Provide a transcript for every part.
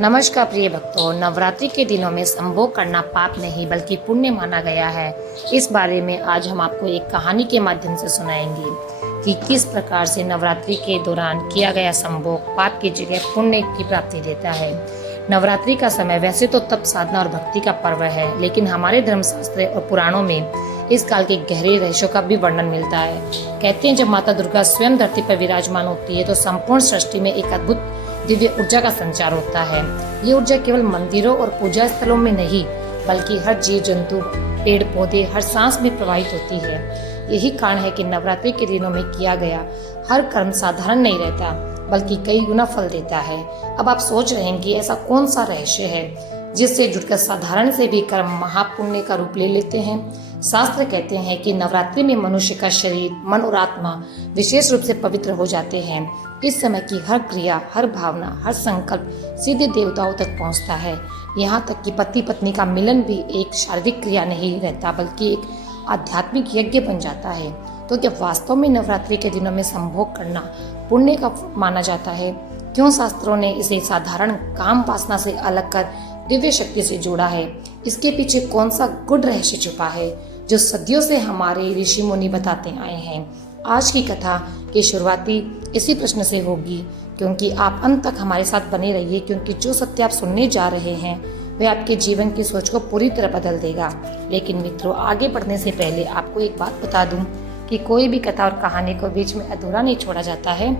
नमस्कार प्रिय भक्तों, नवरात्रि के दिनों में संभोग करना पाप नहीं बल्कि पुण्य माना गया है। इस बारे में आज हम आपको एक कहानी के माध्यम से सुनाएंगे कि किस प्रकार से नवरात्रि के दौरान किया गया संभोग पाप की जगह पुण्य की प्राप्ति देता है। नवरात्रि का समय वैसे तो तप साधना और भक्ति का पर्व है, लेकिन हमारे धर्मशास्त्र और पुराणों में इस काल के गहरे रहस्यों का भी वर्णन मिलता है। कहते हैं जब माता दुर्गा स्वयं धरती पर विराजमान होती है तो संपूर्ण सृष्टि में एक अद्भुत दिव्य ऊर्जा का संचार होता है। ये ऊर्जा केवल मंदिरों और पूजा स्थलों में नहीं बल्कि हर जीव जंतु, पेड़ पौधे, हर सांस में प्रवाहित होती है। यही कारण है कि नवरात्रि के दिनों में किया गया हर कर्म साधारण नहीं रहता बल्कि कई गुना फल देता है। अब आप सोच रहे हैं कि ऐसा कौन सा रहस्य है जिससे जुड़कर साधारण से भी कर्म महापुण्य का रूप ले लेते हैं। शास्त्र कहते हैं कि नवरात्रि में मनुष्य का शरीर, मन और आत्मा विशेष रूप से पवित्र हो जाते हैं। इस समय की हर क्रिया, हर भावना, हर संकल्प सीधे देवताओं तक पहुंचता है। यहाँ तक कि पति पत्नी का मिलन भी एक शारीरिक क्रिया नहीं रहता बल्कि एक आध्यात्मिक यज्ञ बन जाता है। तो क्या वास्तव में नवरात्रि के दिनों में संभोग करना पुण्य का माना जाता है? क्यों शास्त्रों ने इसे साधारण काम वासना से अलग कर दिव्य शक्ति से जोड़ा है? इसके पीछे कौन सा गुड रहस्य छुपा है जो सदियों से हमारे ऋषि मुनि बताते आए हैं? आज की कथा की शुरुआती इसी प्रश्न से होगी, क्योंकि आप अंत तक हमारे साथ बने रहिए, क्योंकि जो सत्य आप सुनने जा रहे हैं वह आपके जीवन की सोच को पूरी तरह बदल देगा। लेकिन मित्रों, आगे बढ़ने से पहले आपको एक बात बता दूं कि कोई भी कथा और कहानी को बीच में अधूरा नहीं छोड़ा जाता है।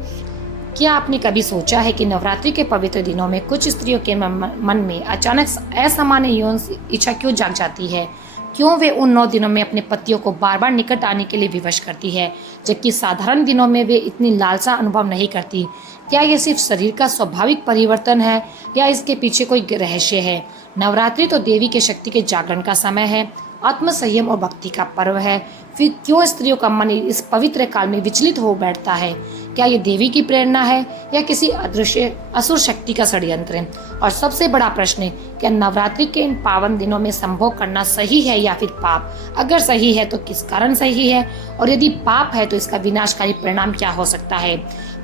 क्या आपने कभी सोचा है कि नवरात्रि के पवित्र दिनों में कुछ स्त्रियों के मन में अचानक असामान्य यौन इच्छा क्यों जाग जाती है? क्यों वे उन 9 दिनों में अपने पतियों को बार बार निकट आने के लिए विवश करती है, जबकि साधारण दिनों में वे इतनी लालसा अनुभव नहीं करती? क्या ये सिर्फ शरीर का स्वाभाविक परिवर्तन है या इसके पीछे कोई रहस्य है? नवरात्रि तो देवी के शक्ति के जागरण का समय है, आत्म संयम और भक्ति का पर्व है। फिर क्यों स्त्रियों का मन इस पवित्र काल में विचलित हो बैठता है? क्या ये देवी की प्रेरणा है या किसी अदृश्य असुर शक्ति का षड्यंत्र? और सबसे बड़ा प्रश्न, क्या नवरात्रि के इन पावन दिनों में संभोग करना सही है या फिर पाप? अगर सही है तो किस कारण सही है, और यदि पाप है तो इसका विनाशकारी परिणाम क्या हो सकता है?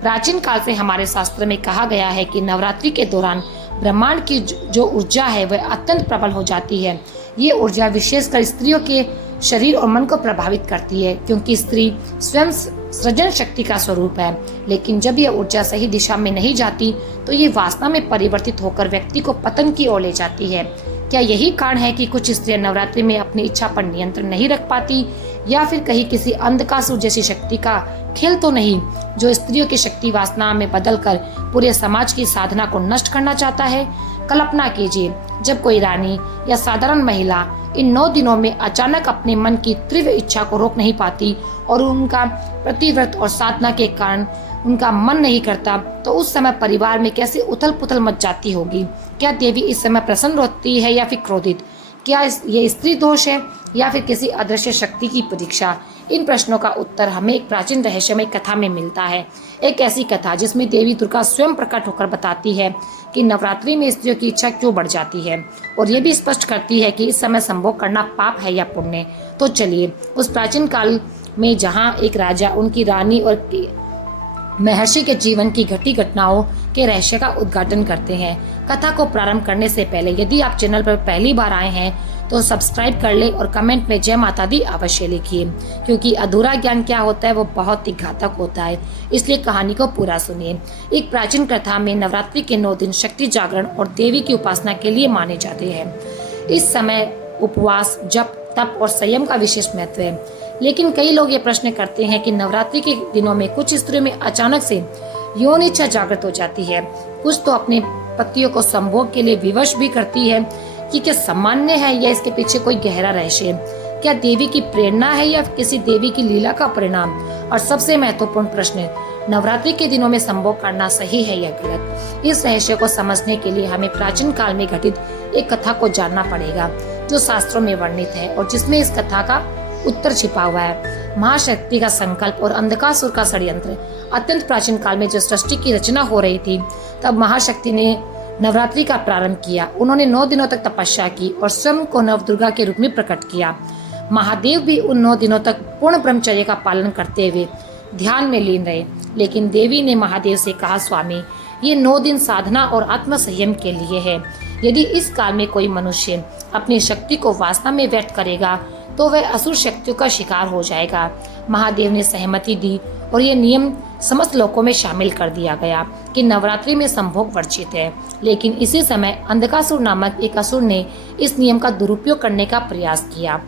प्राचीन काल से हमारे शास्त्र में कहा गया है कि नवरात्रि के दौरान ब्रह्मांड की जो ऊर्जा है वह अत्यंत प्रबल हो जाती है। ये ऊर्जा विशेषकर स्त्रियों के शरीर और मन को प्रभावित करती है, क्योंकि स्त्री स्वयं सृजन शक्ति का स्वरूप है। लेकिन जब यह ऊर्जा सही दिशा में नहीं जाती तो ये वासना में परिवर्तित होकर व्यक्ति को पतन की ओर ले जाती है। क्या यही कारण है कि कुछ स्त्रियां नवरात्रि में अपनी इच्छा पर नियंत्रण नहीं रख पाती, या फिर कहीं किसी अंधकासुर जैसी शक्ति का खेल तो नहीं जो स्त्रियों की शक्ति वासना में बदलकर पूरे समाज की साधना को नष्ट करना चाहता है? कल्पना कीजिए, जब कोई रानी या साधारण महिला इन 9 दिनों में अचानक अपने मन की तीव्र इच्छा को रोक नहीं पाती और उनका प्रतिव्रत और साधना के कारण उनका मन नहीं करता, तो उस समय परिवार में कैसे उथल पुथल मच जाती होगी। क्या देवी इस समय प्रसन्न होती है या फिर क्रोधित? क्या ये स्त्री दोष है या फिर किसी अदृश्य शक्ति की परीक्षा? इन प्रश्नों का उत्तर हमें एक प्राचीन रहस्यमय कथा में मिलता है। एक ऐसी कथा जिसमें देवी दुर्गा स्वयं प्रकट होकर बताती है कि नवरात्रि में स्त्रियों की इच्छा क्यों बढ़ जाती है, और ये भी स्पष्ट करती है कि इस समय संभोग करना पाप है या पुण्य। तो चलिए उस प्राचीन काल में जहाँ एक राजा, उनकी रानी और महर्षि के जीवन की घटी घटनाओं के रहस्य का उद्घाटन करते हैं। कथा को प्रारंभ करने से पहले यदि आप चैनल पर पहली बार आए हैं तो सब्सक्राइब कर ले और कमेंट में जय माता दी अवश्य लिखिए, क्योंकि अधूरा ज्ञान क्या होता है वो बहुत ही घातक होता है। इसलिए कहानी को पूरा सुनिए। एक प्राचीन कथा में नवरात्रि के 9 दिन शक्ति जागरण और देवी की उपासना के लिए माने जाते हैं। इस समय उपवास, जप, तप और संयम का विशेष महत्व है। लेकिन कई लोग ये प्रश्न करते हैं कि नवरात्रि के दिनों में कुछ स्त्रियों में अचानक से यौन इच्छा जागृत हो जाती है, कुछ तो अपने पतियों को संभोग के लिए विवश भी करती है। कि क्या सामान्य है या इसके पीछे कोई गहरा रहस्य है? क्या देवी की प्रेरणा है या किसी देवी की लीला का परिणाम? और सबसे महत्वपूर्ण प्रश्न, नवरात्रि के दिनों में संभोग करना सही है या गलत? इस रहस्य को समझने के लिए हमें प्राचीन काल में घटित एक कथा को जानना पड़ेगा जो शास्त्रों में वर्णित है और जिसमें इस कथा का उत्तर छिपा हुआ है। महाशक्ति का संकल्प और अंधकासुर का षड्यंत्र। अत्यंत प्राचीन काल में जब सृष्टि की रचना हो रही थी तब महाशक्ति ने नवरात्रि का प्रारंभ किया। उन्होंने 9 दिनों तक तपस्या की और स्वयं को नवदुर्गा के रूप में प्रकट किया। महादेव भी उन 9 दिनों तक पूर्ण ब्रह्मचर्य का पालन करते हुए ध्यान में लीन रहे। लेकिन देवी ने महादेव से कहा, स्वामी, ये 9 दिन साधना और आत्म संयम के लिए है। यदि इस काल में कोई मनुष्य अपनी शक्ति को वासना में व्यक्त करेगा तो वह असुर शक्तियों का शिकार हो जाएगा। महादेव ने सहमति दी और ये नियम समस्त लोगों में शामिल कर दिया गया कि नवरात्रि में संभोग वर्जित है। लेकिन इसी समय अंधकासुर नामक एक असुर ने इस नियम का दुरुपयोग करने का प्रयास किया।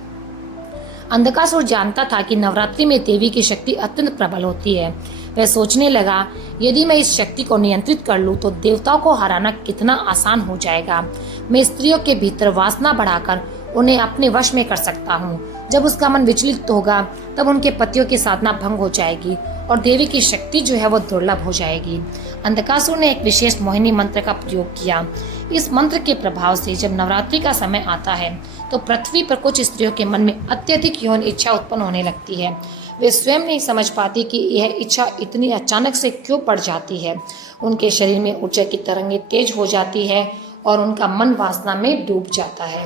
अंधकासुर जानता था कि नवरात्रि में देवी की शक्ति अत्यंत प्रबल होती है। वह सोचने लगा, यदि मैं इस शक्ति को नियंत्रित कर लूं तो देवताओं को हराना कितना आसान हो जाएगा। मैं स्त्रियों के भीतर वासना बढ़ाकर उन्हें अपने वश में कर सकता हूँ। जब उसका मन विचलित होगा तब उनके पतियों की साधना भंग हो जाएगी और देवी की शक्ति जो है वो दुर्लभ हो जाएगी। अंधकासुर ने एक विशेष मोहिनी मंत्र का प्रयोग किया। इस मंत्र के प्रभाव से जब नवरात्रि का समय आता है तो पृथ्वी पर कुछ स्त्रियों के मन में अत्यधिक यौन इच्छा उत्पन्न होने लगती है। वे स्वयं नहीं समझ पाती कि यह इच्छा इतनी अचानक से क्यों बढ़ जाती है। उनके शरीर में ऊर्जा की तरंगें तेज हो जाती है और उनका मन वासना में डूब जाता है।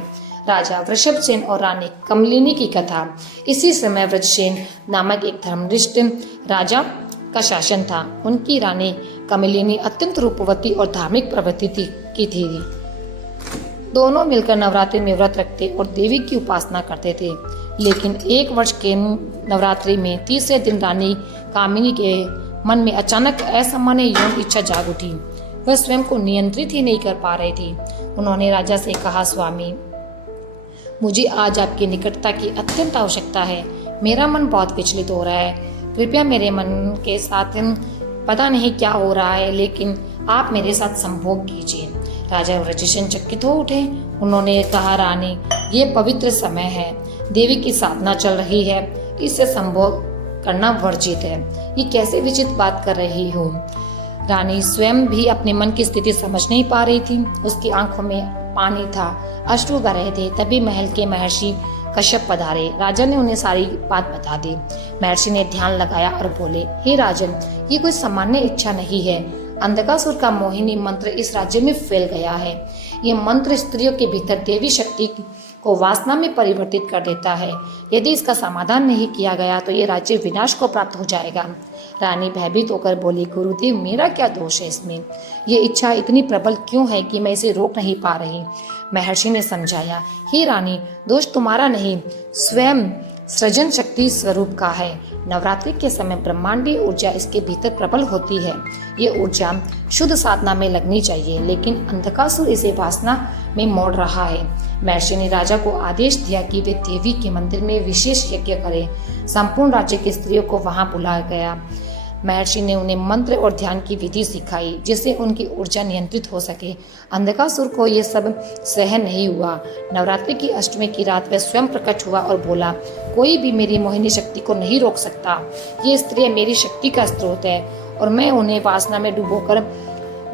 राजा वृषभसेन और रानी कमलिनी की कथा। इसी समय वृषभसेन नामक एक धर्मनिष्ठ राजा का शासन था। उनकी रानी कमलिनी अत्यंत रूपवती और धार्मिक प्रवृत्ति की थी। दोनों मिलकर नवरात्रि में व्रत रखते और देवी की उपासना करते थे। लेकिन एक वर्ष के नवरात्रि में तीसरे दिन रानी कामिनी के मन में अचानक असामान्य यौन इच्छा जाग उठी। वह स्वयं को नियंत्रित ही नहीं कर पा रही थी। उन्होंने राजा से कहा, स्वामी, मुझे आज आपकी निकटता की अत्यंत आवश्यकता है। मेरा मन बहुत विचलित हो रहा है। कृपया मेरे मन के साथ पता नहीं क्या हो रहा है, लेकिन आप मेरे साथ संभोग कीजिए। राजा वृषभसेन चकित हो उठे। उन्होंने कहा, रानी, ये पवित्र समय है, देवी की साधना चल रही है, इससे संभोग करना वर्जित है। ये कैसे विचित्र बात कर रही हो। रानी स्वयं भी अपने मन की स्थिति समझ नहीं पा रही थी। उसकी आंखों में पानी था, अश्रु बह रहे थे। तभी महल के महर्षि कश्यप पधारे। राजा ने उन्हें सारी बात बता दी। महर्षि ने ध्यान लगाया और बोले, हे राजन, ये कोई सामान्य इच्छा नहीं है। अंधकासुर का मोहिनी मंत्र इस राज्य में फैल गया है। ये मंत्र स्त्रियों के भीतर देवी शक्ति को वासना में परिवर्तित कर देता है। यदि इसका समाधान नहीं किया गया तो ये राज्य विनाश को प्राप्त हो जाएगा। रानी भयभीत होकर बोली, गुरुदेव, मेरा क्या दोष है इसमें? ये इच्छा इतनी प्रबल क्यों है कि मैं इसे रोक नहीं पा रही? महर्षि ने समझाया, हे रानी, दोष तुम्हारा नहीं, स्वयं सृजन शक्ति स्वरूप का है। नवरात्रि के समय ब्रह्मांडीय ऊर्जा इसके भीतर प्रबल होती है। ये ऊर्जा शुद्ध साधना में लगनी चाहिए, लेकिन अंधकासुर इसे वासना में मोड़ रहा है। महर्षि ने राजा को आदेश दिया कि वे देवी के मंदिर में विशेष यज्ञ करें। संपूर्ण राज्य की स्त्रियों को वहां बुलाया गया। महर्षि ने उन्हें मंत्र और ध्यान की विधि सिखाई जिससे उनकी ऊर्जा नियंत्रित हो सके। अंधकासुर को यह सब सहन नहीं हुआ। नवरात्रि की अष्टमी की रात वह स्वयं प्रकट हुआ और बोला, कोई भी मेरी मोहिनी शक्ति को नहीं रोक सकता। ये स्त्रियां मेरी शक्ति का स्रोत है और मैं उन्हें वासना में डुबोकर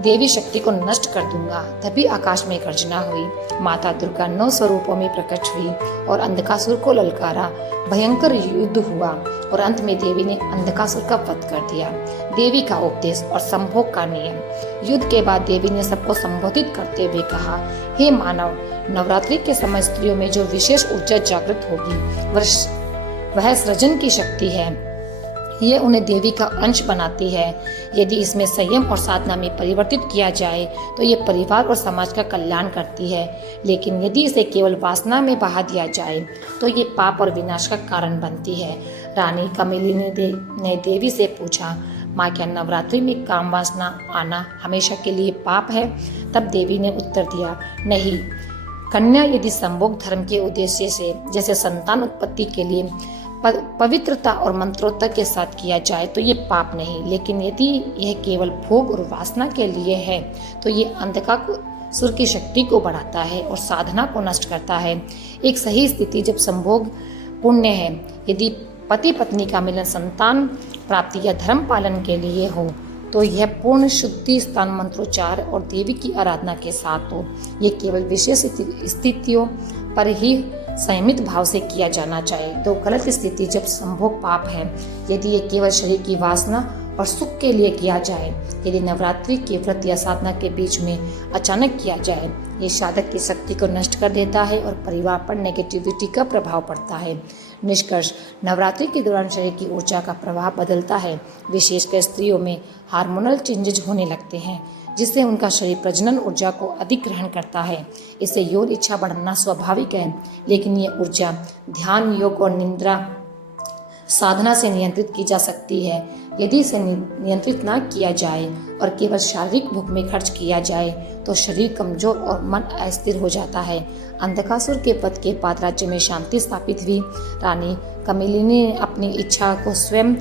देवी शक्ति को नष्ट कर दूंगा। तभी आकाश में गर्जना हुई। माता दुर्गा 9 स्वरूपों में प्रकट हुई और अंधकासुर को ललकारा। भयंकर युद्ध हुआ और अंत में देवी ने अंधकासुर का वध कर दिया। देवी का उपदेश और संभोग का नियम। युद्ध के बाद देवी ने सबको संबोधित करते हुए कहा, हे मानव, नवरात्रि के समय स्त्रियों में जो विशेष ऊर्जा जागृत होगी वह सृजन की शक्ति है। ये उन्हें देवी का अंश बनाती है। यदि इसमें संयम और साधना में परिवर्तित किया जाए तो ये परिवार और समाज का कल्याण करती है। लेकिन यदि इसे केवल वासना में बहा दिया जाए तो ये पाप और विनाश का कारण बनती है। रानी कमलिनी ने देवी से पूछा, माँ, क्या नवरात्रि में काम वासना आना हमेशा के लिए पाप है? तब देवी ने उत्तर दिया, नहीं कन्या, यदि संभोग धर्म के उद्देश्य से, जैसे संतान उत्पत्ति के लिए पवित्रता और मंत्रोत्तर के साथ किया जाए तो ये पाप नहीं। लेकिन यदि यह केवल भोग और वासना के लिए है तो ये अंधकासुर की शक्ति को बढ़ाता है और साधना को नष्ट करता है। एक सही स्थिति जब संभोग पुण्य है, यदि पति पत्नी का मिलन संतान प्राप्ति या धर्म पालन के लिए हो तो यह पूर्ण शुद्धि, स्थान मंत्रोच्चार और देवी की आराधना के साथ हो। ये केवल विशेष स्थितियों पर ही संयमित भाव से किया जाना चाहिए। तो गलत स्थिति जब संभोग पाप है, यदि ये केवल शरीर की वासना और सुख के लिए किया जाए, यदि नवरात्रि के व्रत या साधना के बीच में अचानक किया जाए, ये साधक की शक्ति को नष्ट कर देता है और परिवार पर नेगेटिविटी का प्रभाव पड़ता है। निष्कर्ष, नवरात्रि के दौरान शरीर की ऊर्जा का प्रभाव बदलता है। विशेषकर स्त्रियों में हार्मोनल चेंजेज होने लगते हैं जिससे उनका शरीर प्रजनन ऊर्जा को अधिक ग्रहण करता है। इससे यौन इच्छा बढ़ना स्वाभाविक है, लेकिन ये ऊर्जा ध्यान, योग और निद्रा साधना से नियंत्रित की जा सकती है। यदि इसे नियंत्रित ना किया जाए और केवल शारीरिक भूख में खर्च किया जाए तो शरीर कमजोर और मन अस्थिर हो जाता है। अंधकासुर के वध के बाद राज्य में शांति स्थापित हुई। रानी कमलिनी ने अपनी इच्छा को स्वयं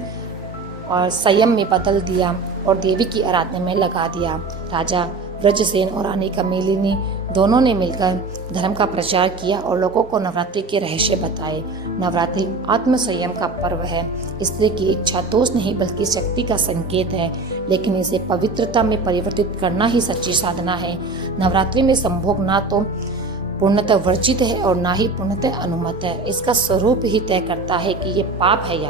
और संयम में बदल दिया और देवी की आराधना में लगा दिया। राजा ब्रजसेन और रानी कमलिनी दोनों ने मिलकर धर्म का प्रचार किया और लोगों को नवरात्रि के रहस्य बताए। नवरात्रि आत्म संयम का पर्व है। स्त्री की इच्छा दोष नहीं बल्कि शक्ति का संकेत है, लेकिन इसे पवित्रता में परिवर्तित करना ही सच्ची साधना है। नवरात्रि में संभोग ना तो पूर्णतः वर्जित है और ना ही पूर्णतः अनुमत है। इसका स्वरूप ही तय करता है कि ये पाप है या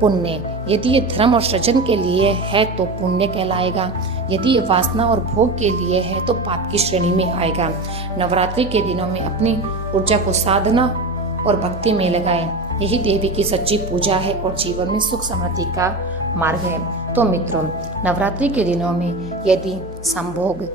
पुण्य। यदि ये धर्म और सृजन के लिए है तो पुण्य कहलाएगा, यदि ये वासना और भोग के लिए है तो पाप की श्रेणी में आएगा। नवरात्रि के दिनों में अपनी ऊर्जा को साधना और भक्ति में लगाएं। यही देवी की सच्ची पूजा है और जीवन में सुख समृद्धि का मार्ग है। तो मित्रों, नवरात्रि के दिनों में यदि संभोग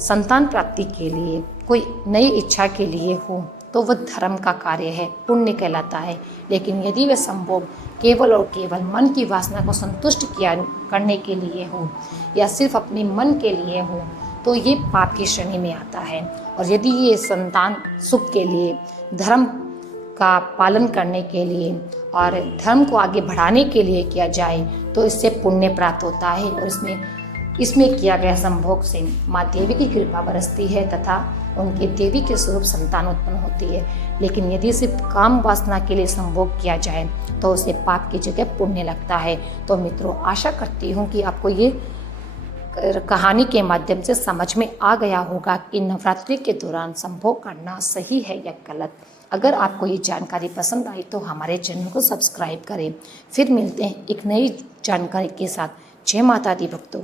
संतान प्राप्ति के लिए, कोई नई इच्छा के लिए हो तो वह धर्म का कार्य है, पुण्य कहलाता है। लेकिन यदि वह संभोग केवल और केवल मन की वासना को संतुष्ट करने के लिए हो या सिर्फ अपने मन के लिए हो तो ये पाप की श्रेणी में आता है। और यदि ये संतान सुख के लिए, धर्म का पालन करने के लिए और धर्म को आगे बढ़ाने के लिए किया जाए तो इससे पुण्य प्राप्त होता है और इसमें किया गया संभोग से माँ देवी की कृपा बरसती है तथा उनके देवी के स्वरूप संतान उत्पन्न होती है। लेकिन यदि सिर्फ काम वासना के लिए संभोग किया जाए तो उसे पाप की जगह पुण्य लगता है। तो मित्रों, आशा करती हूँ कि आपको ये कहानी के माध्यम से समझ में आ गया होगा कि नवरात्रि के दौरान संभोग करना सही है या गलत। अगर आपको ये जानकारी पसंद आई तो हमारे चैनल को सब्सक्राइब करें। फिर मिलते हैं एक नई जानकारी के साथ। जय माता दी भक्तों।